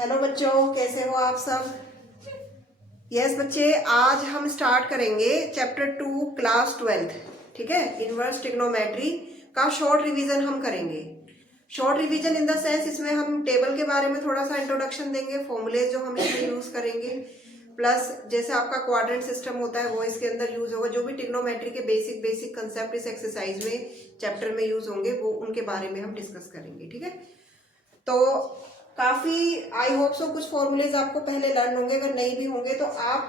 Hello बच्चों, कैसे हो आप सब। यस बच्चे, आज हम स्टार्ट करेंगे चैप्टर 2 क्लास 12। ठीक है, इनवर्स ट्रिग्नोमेट्री का शॉर्ट रिवीजन हम करेंगे। Short revision in the sense, इसमें हम टेबल के बारे में थोड़ा सा इंट्रोडक्शन देंगे, फॉर्मूलेज जो हम इसमें यूज करेंगे, प्लस जैसे आपका क्वाड्रेंट सिस्टम होता है वो इसके अंदर यूज होगा। जो भी ट्रिग्नोमेट्री के बेसिक कंसेप्ट इस एक्सरसाइज में चैप्टर में यूज होंगे वो उनके बारे में हम डिस्कस करेंगे। ठीक है, तो काफी आई होप सो कुछ फॉर्मूलेज आपको पहले लर्न होंगे, अगर नहीं भी होंगे तो आप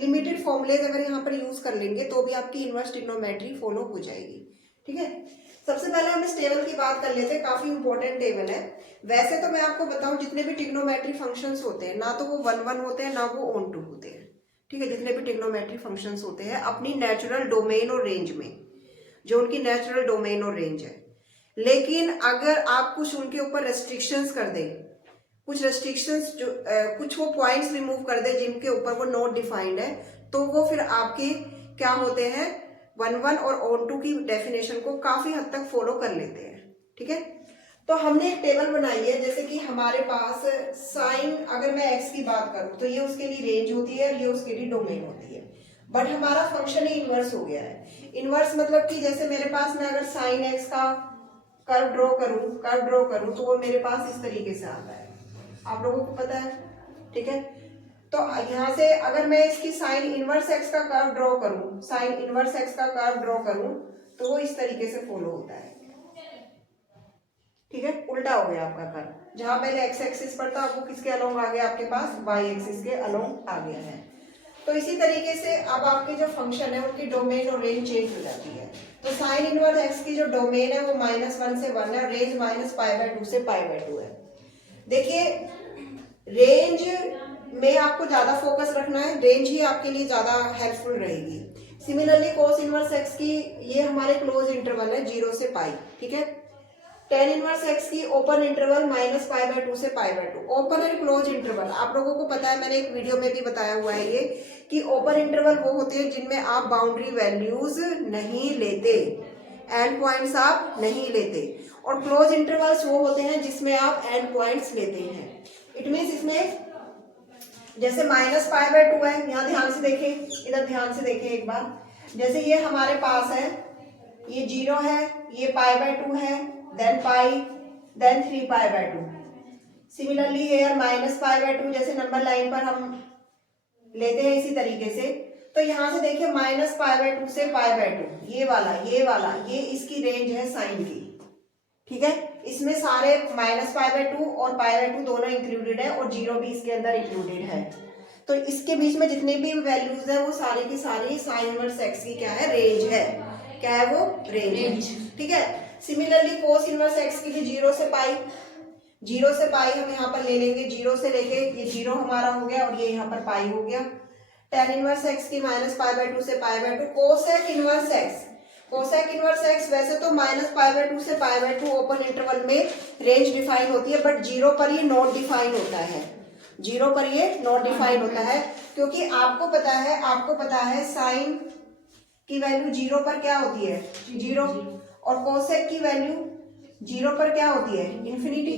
लिमिटेड फॉर्मूलेज अगर यहाँ पर यूज कर लेंगे तो भी आपकी इनवर्स ट्रिग्नोमेट्री फॉलो हो जाएगी। ठीक है, सबसे पहले हम इस टेबल की बात कर लेते हैं, काफी इंपॉर्टेंट टेबल है। वैसे तो मैं आपको बताऊं, जितने भी ट्रिग्नोमेट्री फंक्शंस होते हैं ना तो वो 1 1 होते हैं ना वो ऑन 2 होते हैं। ठीक है, जितने भी ट्रिग्नोमेट्री फंक्शंस होते हैं अपनी नेचुरल डोमेन और रेंज में, जो उनकी नेचुरल डोमेन और रेंज है। लेकिन अगर आप कुछ उनके ऊपर रेस्ट्रिक्शंस कर दें, कुछ रेस्ट्रिक्शंस जो कुछ वो पॉइंट्स रिमूव कर दे जिनके ऊपर वो नॉट डिफाइंड है, तो वो फिर आपके क्या होते हैं, 1 1 और ऑन 2 की डेफिनेशन को काफी हद तक फॉलो कर लेते हैं। ठीक है, तो हमने एक टेबल बनाई है, जैसे कि हमारे पास साइन, अगर मैं एक्स की बात करूं तो ये उसके लिए रेंज होती है और ये उसके लिए डोमेन होती है। बट हमारा फंक्शन ही इनवर्स हो गया है। इनवर्स मतलब कि जैसे मेरे पास, मैं अगर साइन एक्स का कर्व ड्रॉ करूं तो वो मेरे पास इस तरीके से आता है, आप लोगों को पता है। ठीक है, तो यहां से अगर मैं इसकी साइन इनवर्स एक्स का कर्व ड्रॉ करूं, साइन इनवर्स एक्स का कर्व ड्रॉ करूं तो वो इस तरीके से फॉलो होता है। ठीक है, उल्टा हो गया आपका कर्व, जहां पहले एक्स एक्सिस पर था वो किसके अलोंग आ गया, आपके पास वाई एक्सिस के अलोंग आ गया है। तो इसी तरीके से अब आपके जो फंक्शन है उनकी डोमेन और रेंज चेंज हो जाती है। तो साइन इनवर्स एक्स की जो डोमेन है वो -1 से 1 है, रेंज -π/2 से π/2 है। देखिए, रेंज में आपको ज्यादा फोकस रखना है, रेंज ही आपके लिए ज्यादा हेल्पफुल रहेगी। सिमिलरली कोस इनवर्स एक्स की, ये हमारे क्लोज इंटरवल है 0 से पाई। ठीक है, टेन इनवर्स एक्स की ओपन इंटरवल -π/2 से π/2। ओपन एंड क्लोज इंटरवल आप लोगों को पता है, मैंने एक वीडियो में भी बताया हुआ है ये, कि ओपन इंटरवल वो होते हैं जिनमें आप बाउंड्री वैल्यूज नहीं लेते, एंड पॉइंट्स आप नहीं लेते, और क्लोज इंटरवल्स वो होते हैं जिसमें आप एंड पॉइंट्स लेते हैं। इट मीन्स इसमें जैसे -π/2 है, यहाँ ध्यान से देखें, इधर ध्यान से देखें एक बार, जैसे ये हमारे पास है, ये 0 है, ये π/2 है, then pi, then 3π/2। Similarly here -π/2, जैसे नंबर लाइन पर हम लेते हैं इसी तरीके से। तो यहां से देखिए -π/2 से π/2, ये इसकी रेंज है साइन की। ठीक है, इसमें सारे -π/2 और π/2 दोनों इंक्लूडेड है और 0 भी इसके अंदर इंक्लूडेड है। तो इसके बीच में जितने भी वैल्यूज है वो सारी की सारी साइन इनवर्स एक्स की क्या है, रेंज है। क्या है वो, रेंज। ठीक है, सिमिलरली कोस इनवर्स एक्स की भी 0 से पाई, 0 से पाई हम यहाँ पर ले लेंगे, 0 से लेके ये 0 हमारा हो गया और ये यहाँ पर पाई हो गया। टेन इनवर्स एक्स की -π/2 से π/2। Cosec inverse x, cosec inverse x वैसे तो -π/2 से π/2 ओपन इंटरवल में रेंज डिफाइन होती है, बट 0 पर ये नॉट डिफाइन होता है, 0 पर ये नॉट डिफाइन होता है, क्योंकि आपको पता है साइन की वैल्यू 0 पर क्या होती है, 0, और कोसेक की वैल्यू 0 पर क्या होती है, इन्फिनिटी।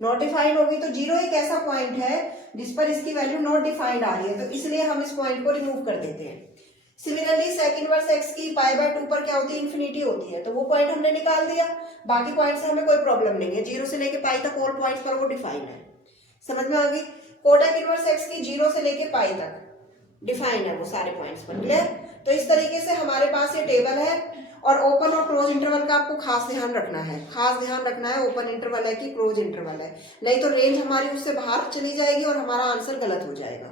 नॉट डिफाइंड होगी तो 0 एक ऐसा पॉइंट है जिस पर इसकी वैल्यू नॉट डिफाइंड आ रही है, तो इसलिए हम इस पॉइंट को रिमूव कर देते हैं। सिमिलरली सेक इनवर्स एक्स की π/2 पर क्या होती है, इन्फिनिटी होती है, तो वो पॉइंट हमने निकाल दिया। बाकी पॉइंट से हमें कोई प्रॉब्लम नहीं है, 0 से लेके पाई तक ऑल पॉइंट्स पर वो डिफाइंड है। समझ में आ गई। कोटेक इनवर्स एक्स की 0 से लेके पाई तक डिफाइंड है वो सारे पॉइंट्स पर। क्लियर। तो इस तरीके से हमारे पास ये टेबल है, और ओपन और क्लोज इंटरवल का आपको खास ध्यान रखना है, ओपन इंटरवल है कि क्लोज इंटरवल है, नहीं तो रेंज हमारी उससे बाहर चली जाएगी और हमारा आंसर गलत हो जाएगा।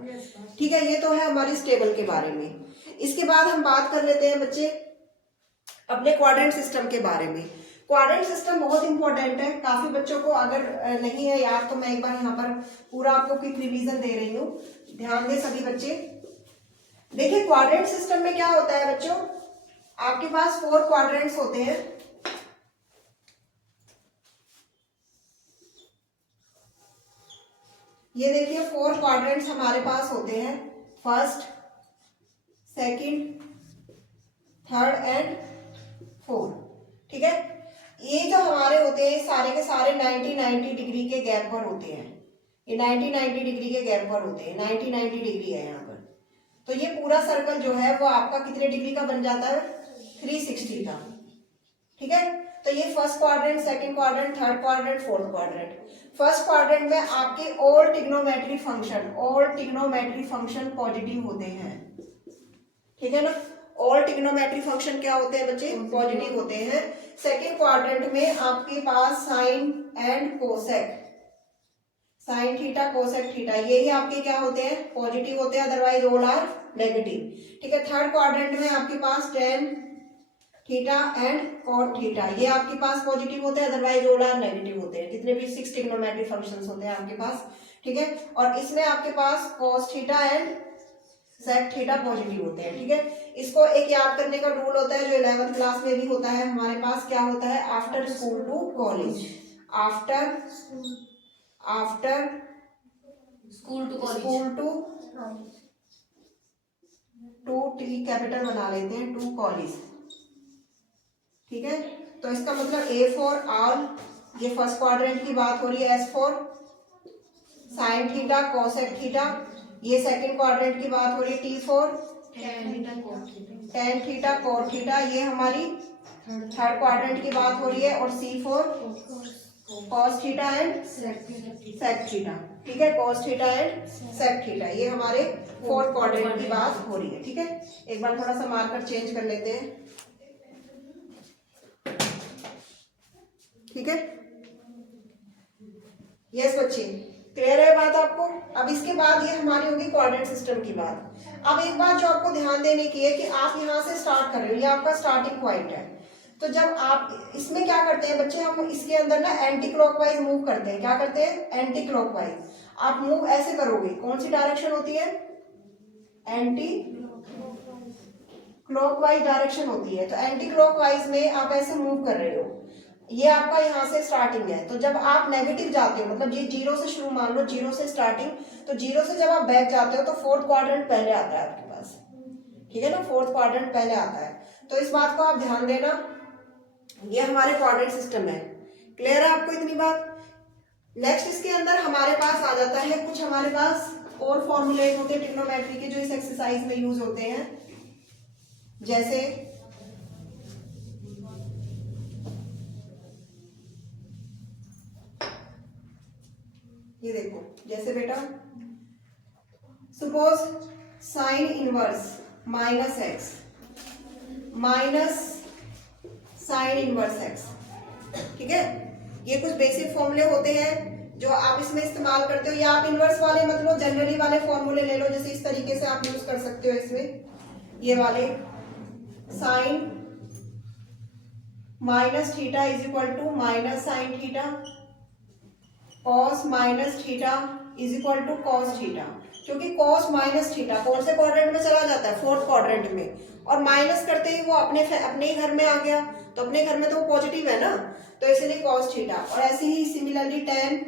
ठीक है, ये तो है हमारी इस टेबल के बारे में। इसके बाद हम बात कर लेते हैं बच्चे अपने क्वाड्रेंट सिस्टम के बारे में। क्वाड्रेंट सिस्टम बहुत इंपॉर्टेंट है, काफी बच्चों को अगर नहीं है याद तो मैं एक बार यहाँ पर पूरा आपको क्विक रिवीजन दे रही हूँ, ध्यान दे सभी बच्चे। देखिए, क्वाड्रेंट सिस्टम में क्या होता है बच्चों, आपके पास 4 क्वाड्रेंट्स होते हैं। ये देखिए 4 क्वाड्रेंट्स हमारे पास होते हैं, first, second, third and fourth. ठीक है, ये जो हमारे होते हैं सारे के सारे 90 डिग्री के गैप पर होते हैं। ये 90 डिग्री के गैप पर होते हैं, 90 डिग्री है यहाँ पर। तो ये पूरा सर्कल जो है वो आपका कितने डिग्री का बन जाता है, 360 का। ठीक है, तो ये first quadrant, second quadrant, third quadrant, fourth quadrant. First quadrant में आपके ऑल ट्रिग्नोमेट्री फंक्शन पॉजिटिव होते हैं। ठीक है ना, ऑल ट्रिग्नोमेट्री फंक्शन क्या होते हैं बच्चे, पॉजिटिव होते हैं। सेकंड क्वाड्रेंट में आपके पास sine and cosec, sine theta cosec theta, ये ही आपके क्या होते हैं, पॉजिटिव होते हैं, अदरवाइज ऑल आर नेगेटिव। ठीक है, थर्ड क्वाड्रेंट में आपके पास tan theta and cot theta, ये आपके पास पॉजिटिव होते हैं, अदरवाइज ऑल आर नेगेटिव होते हैं। जितने भी 6 ट्रिग्नोमेट्री फंक्शंस होते हैं आपके पास। ठीक है, और इसमें आपके पास cos theta and sec theta positive होते हैं। ठीक है, इसको एक याद करने का रूल होता है जो 11th क्लास में भी होता है हमारे पास। क्या होता है, after school to college, after school to T capital बना लेते हैं, टू कॉलेज। ठीक है, तो इसका मतलब ए फॉर ऑल, ये फर्स्ट क्वाड्रेंट की बात हो रही है, S for sign theta cosec theta, ये सेकंड क्वाड्रेंट की बात हो रही है, T for tan theta cot theta, ये हमारी थर्ड क्वाड्रेंट की बात हो रही है, और C for cos theta and sec theta. ठीक है, cos theta and sec theta, ये हमारे फोर्थ क्वाड्रेंट की बात हो रही है। ठीक है, एक बार थोड़ा सा मार्कर चेंज कर लेते हैं। ठीक है, यस बच्चे, क्लियर है बात आपको। अब इसके बाद ये हमारी होगी कोऑर्डिनेट सिस्टम की बात। अब एक बात जो आपको ध्यान देने की है कि आप यहाँ से स्टार्ट कर रहे हो, ये आपका स्टार्टिंग पॉइंट है। तो जब आप इसमें क्या करते हैं बच्चे, हम इसके अंदर ना एंटी क्लॉकवाइज मूव करते हैं। क्या करते हैं, एंटी क्लॉकवाइज। आप मूव ऐसे करोगे, कौन सी डायरेक्शन होती है, एंटी क्लॉकवाइज डायरेक्शन होती है। तो एंटी क्लॉकवाइज में आप ऐसे मूव कर रहे हो, ये आपका यहाँ से स्टार्टिंग है। तो जब आप नेगेटिव जाते हो, मतलब ये जीरो से शुरू, मान लो जीरो से स्टार्टिंग, तो जीरो से जब आप बैक जाते हो तो फोर्थ क्वाड्रेंट पहले आता है आपके पास। ठीक है ना, फोर्थ क्वाड्रेंट पहले आता है। तो इस बात को आप ध्यान देना, ये हमारे क्वाड्रेंट सिस्टम है। क्लियर है आपको इतनी बात। नेक्स्ट इसके अंदर हमारे पास आ जाता है कुछ, हमारे पास और फॉर्मूले होते हैं ट्रिग्नोमेट्री के जो इस एक्सरसाइज में यूज होते हैं। जैसे ये देखो, जैसे बेटा suppose sine inverse minus x minus sign inverse x. ठीक है, ये कुछ बेसिक फॉर्मूले होते हैं जो आप इसमें इस्तेमाल करते हो, या आप इनवर्स वाले मतलब जनरली वाले फॉर्मूले ले लो। जैसे इस तरीके से आप यूज कर सकते हो इसमें, ये वाले sine minus theta is equal to minus sine theta, cos minus theta is equal to cos theta. क्योंकि कॉस माइनस थीटा कौन से क्वाड्रेंट में चला जाता है, फोर्थ क्वाड्रेंट में, और माइनस करते ही वो अपने ही घर में आ गया, तो अपने घर में तो वो पॉजिटिव है ना, तो इसलिए कॉस थीटा। और ऐसे ही similarly tan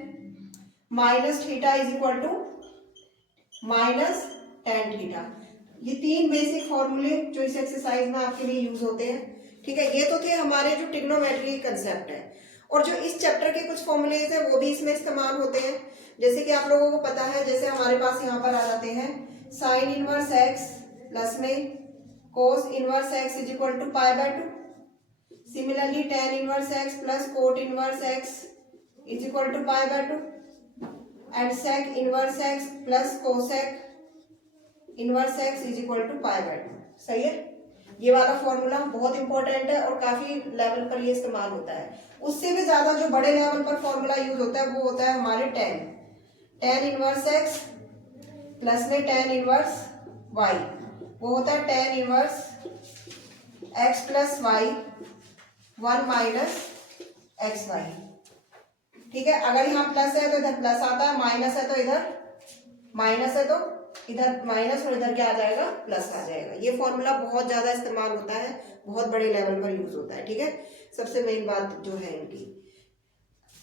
minus theta is equal to minus tan theta. ये तीन बेसिक फॉर्मूले जो इस एक्सरसाइज में आपके लिए यूज होते हैं। ठीक है, ये तो थे हमारे जो ट्रिग्नोमेट्री कंसेप्ट है। और जो इस चैप्टर के कुछ फॉर्मूलेज है वो भी इसमें इस्तेमाल होते हैं। जैसे कि आप लोगों को पता है, जैसे हमारे पास यहाँ पर आ जाते हैं साइन इनवर्स एक्स प्लस में cos inverse x is equal to pi by two. Similarly tan inverse x plus cot inverse x is equal to pi by two, and sec inverse x plus cosec inverse x is equal to pi by two. सही है, ये वाला formula बहुत important है और काफी level पर ये इस्तेमाल होता है। उससे भी ज्यादा जो बड़े लेवल पर फॉर्मूला यूज होता है वो होता है हमारे टेन इनवर्स एक्स प्लस में टेन इनवर्स वाई, वो होता है tan inverse x plus y one minus x y. ठीक है, अगर यहाँ प्लस है तो इधर प्लस आता है, माइनस है तो इधर माइनस है तो इधर माइनस, और इधर क्या आ जाएगा, प्लस आ जाएगा। ये फॉर्मूला बहुत ज्यादा इस्तेमाल होता है, बहुत बड़े लेवल पर यूज होता है। ठीक है, सबसे मेन बात जो है इनकी।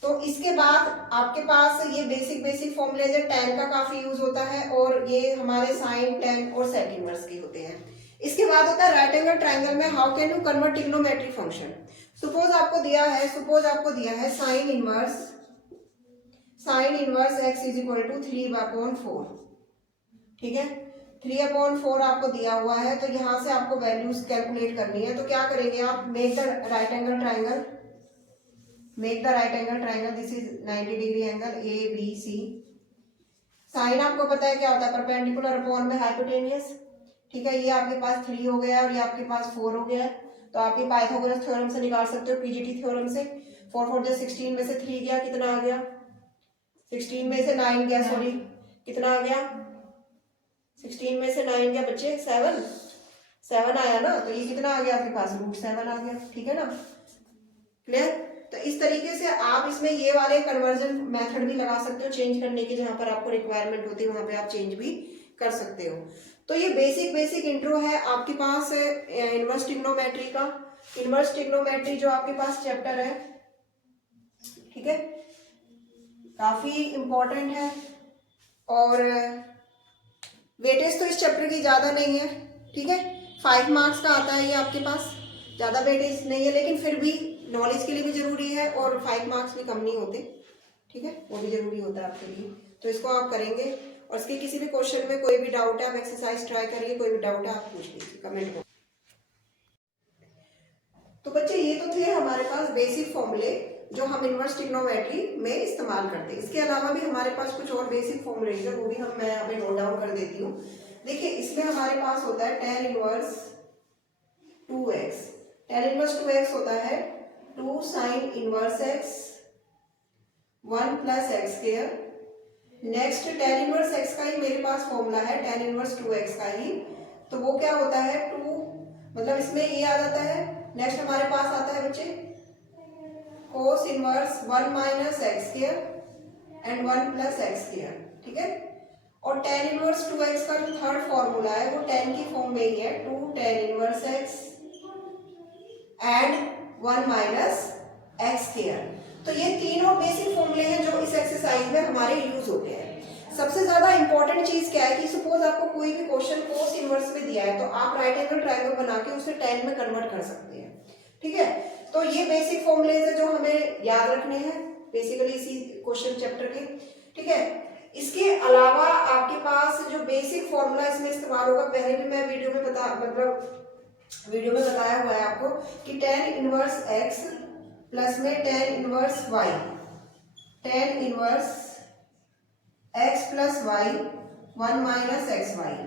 तो इसके बाद आपके पास ये बेसिक फॉर्मूले है, टेन का काफी यूज होता है, और ये हमारे साइन टेन और सेक इनवर्स के होते हैं। इसके बाद होता है राइट एंगल ट्रायंगल में how can you convert trigonometry function. Suppose आपको दिया है sine sine inverse x is equal to 3/4। ठीक है, 3/4 आपको दिया हुआ है, तो यहाँ से आपको वैल्यूज कैलकुलेट करनी है। तो क्या करेंगे आप, make the right angle triangle, make the right angle triangle, this is 90 degree angle A B C. Sine आपको पता है क्या होता है, परपेंडिकुलर अपॉन में हाइपोटेनियस। ठीक है, ये आपके पास 3 हो गया और ये आपके पास 4 हो गया है। तो आप ये पाइथागोरस थ्योरम से निकाल सकते हो, पीजीटी थ्योरम से। 4 4 जो 16 में से 3 गया, कितना आ गया, 16 में से 9 गया, सॉरी कितना आ गया, 16 में से 9 गया बच्चे, 7 आया ना। तो ये कितना आ गया आपके पास, √7 आ गया। ठीक है ना, क्लियर। तो इस तरीके से आप इसमें ये वाले कन्वर्जन मेथड भी लगा सकते हो चेंज करने की, जहां पर आपको रिक्वायरमेंट होती है वहां पे आप चेंज भी कर सकते हो। तो ये बेसिक इंट्रो है आपके पास इनवर्स ट्रिग्नोमेट्री का। इनवर्स ट्रिग्नोमेट्री जो आपके पास चैप्टर है, ठीक है, काफी इंपॉर्टेंट है और वेटेज तो इस चैप्टर की ज्यादा नहीं है। ठीक है, 5 मार्क्स का आता है ये आपके पास, ज्यादा वेटेज नहीं है, लेकिन फिर भी नॉलेज के लिए भी जरूरी है और 5 मार्क्स भी कम नहीं होते। ठीक है, वो भी जरूरी होता है आपके लिए, तो इसको आप करेंगे। और इसके किसी भी क्वेश्चन में कोई भी डाउट है, आप एक्सरसाइज ट्राई करिए, कोई भी डाउट है आप पूछ लीजिए कमेंट में। तो बच्चे ये तो थे हमारे पास बेसिक फॉर्मूले जो हम इनवर्स ट्रिग्नोमेट्री में इस्तेमाल करते हैं। इसके अलावा भी हमारे पास कुछ और बेसिक फॉर्मूले हैं, वो भी मैं यहाँ पे नोट डाउन कर देती हूँ। देखिए, इसमें हमारे पास होता है tan inverse 2x। tan inverse 2x होता है 2 sin inverse x 1 plus x square. Next tan inverse x का ही मेरे पास फॉर्मूला है, tan इनवर्स 2x का ही। तो वो क्या होता है, 2 मतलब इसमें ये आ जाता है। नेक्स्ट हमारे पास आता है बच्चे cos inverse 1 minus x square and 1 plus x square. ठीक है, और tan इनवर्स 2x का जो थर्ड फॉर्मूला है वो tan की फॉर्म में ही है, 2 tan inverse x and 1 minus x square. तो ये तीनों बेसिक फॉर्मूले हैं जो इस एक्सरसाइज में हमारे यूज होते हैं। सबसे ज्यादा इंपॉर्टेंट चीज क्या है कि सपोज आपको कोई भी क्वेश्चन cos इनवर्स में दिया है, तो आप राइट एंगल ट्रायंगल बना के उसे tan में कन्वर्ट कर सकते हैं। ठीक है, तो ये बेसिक फॉर्मूले है जो हमें याद रखने हैं बेसिकली इसी क्वेश्चन चैप्टर के। ठीक है, इसके अलावा आपके पास जो बेसिक फॉर्मूला इसमें इस्तेमाल होगा, पहले भी मैं वीडियो में बताया हुआ है आपको कि tan इनवर्स x प्लस में tan inverse y, tan inverse x plus y 1 minus x y,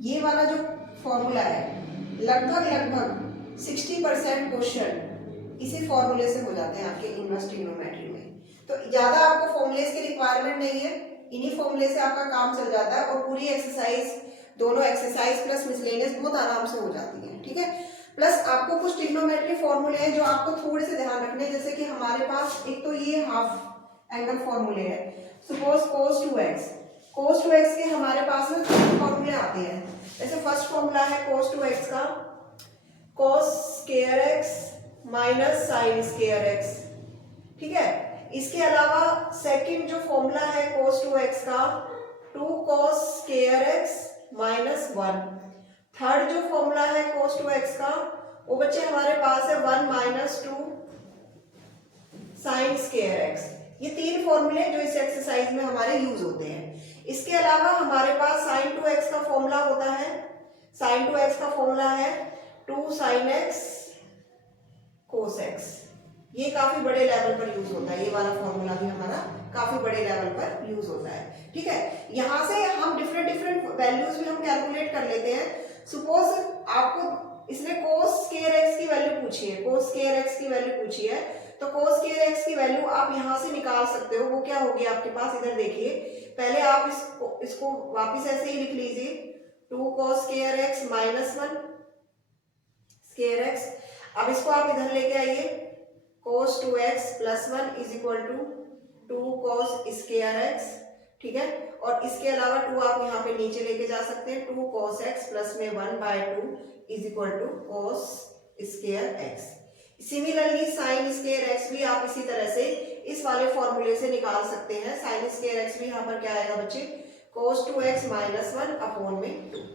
ये वाला जो फॉर्मूला है लगभग 60% क्वेश्चन इसी फॉर्मूले से हो जाते हैं आपके इनवर्स ट्रिग्नोमेट्री में। तो ज्यादा आपको फॉर्मूलेस की रिक्वायरमेंट नहीं है, इन्हीं फॉर्मूले से आपका काम चल जाता है और पूरी एक्सरसाइज, दोनों एक्सरसाइज प्लस मिसलेनियस बहुत आराम से हो जाती है। ठीक है, प्लस आपको कुछ ट्रिग्नोमेट्री फॉर्मूले हैं जो आपको थोड़े से ध्यान रखने हैं, जैसे कि हमारे पास एक तो ये हाफ एंगल फॉर्मूले है। सपोज cos 2x के हमारे पास में 3 फॉर्मूले आते हैं। जैसे फर्स्ट फॉर्मूला है cos 2x का cos square x minus sign square x। ठीक है, इसके अलावा सेकंड जो फॉर्मूला है cos 2x का 2 cos square x minus 1। Third जो फॉर्मूला है cos 2x का वो बच्चे हमारे पास है 1 माइनस 2 साइन स्क्वायर x। ये 3 फॉर्मूले जो इस एक्सरसाइज में हमारे यूज होते हैं। इसके अलावा हमारे पास sin 2x का फॉर्मूला होता है, sin 2x का फॉर्मूला है 2 sin x cos x। ये काफी बड़े लेवल पर यूज होता है, ये वाला फॉर्मूला भी हमारा काफी बड़े लेवल पर यूज होता है। ठीक है, यहाँ से हम डिफरेंट वैल्यूज भी हम कैलकुलेट कर लेते हैं। सपोज आपको इसने cos स्क्वायर x की वैल्यू पूछी है, cos स्क्वायर x की वैल्यू पूछी है, तो cos स्क्वायर x की वैल्यू आप यहां से निकाल सकते हो। वो क्या होगी आपके पास, इधर देखिए, पहले आप इसको वापस ऐसे ही लिख लीजिए, 2 cos square x minus 1 square x। अब इसको आप इधर लेके आइए, cos 2x plus 1 is equal to 2 cos square x। ठीक है, और इसके अलावा 2 आप यहाँ पे नीचे लेके जा सकते हैं, 2 cos x प्लस में 1/2 is equal to cos square x। Similarly sine square x भी आप इसी तरह से इस वाले फॉर्मूले से निकाल सकते हैं। साइन स्क्वायर x भी यहाँ पर क्या आएगा बच्चे, cos 2x माइनस 1 अपॉन में 2।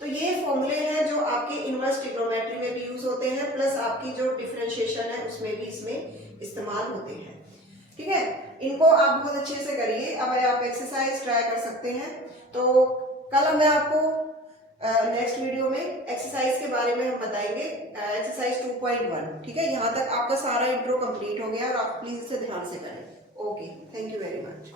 तो ये फॉर्मूले हैं जो आपके इनवर्स ट्रिग्नोमेट्री में भी यूज होते हैं, प्लस आपकी जो डिफरेंशिएशन है उसमें भी इसमें इस्तेमाल होते हैं। ठीक है, इनको आप बहुत अच्छे से करिए। अब आप एक्सरसाइज ट्राई कर सकते हैं। तो कल मैं आपको नेक्स्ट वीडियो में एक्सरसाइज के बारे में हम बताएंगे, एक्सरसाइज 2.1। ठीक है, यहाँ तक आपका सारा इंट्रो कंप्लीट हो गया और आप प्लीज इसे ध्यान से करें। Okay, thank you very much.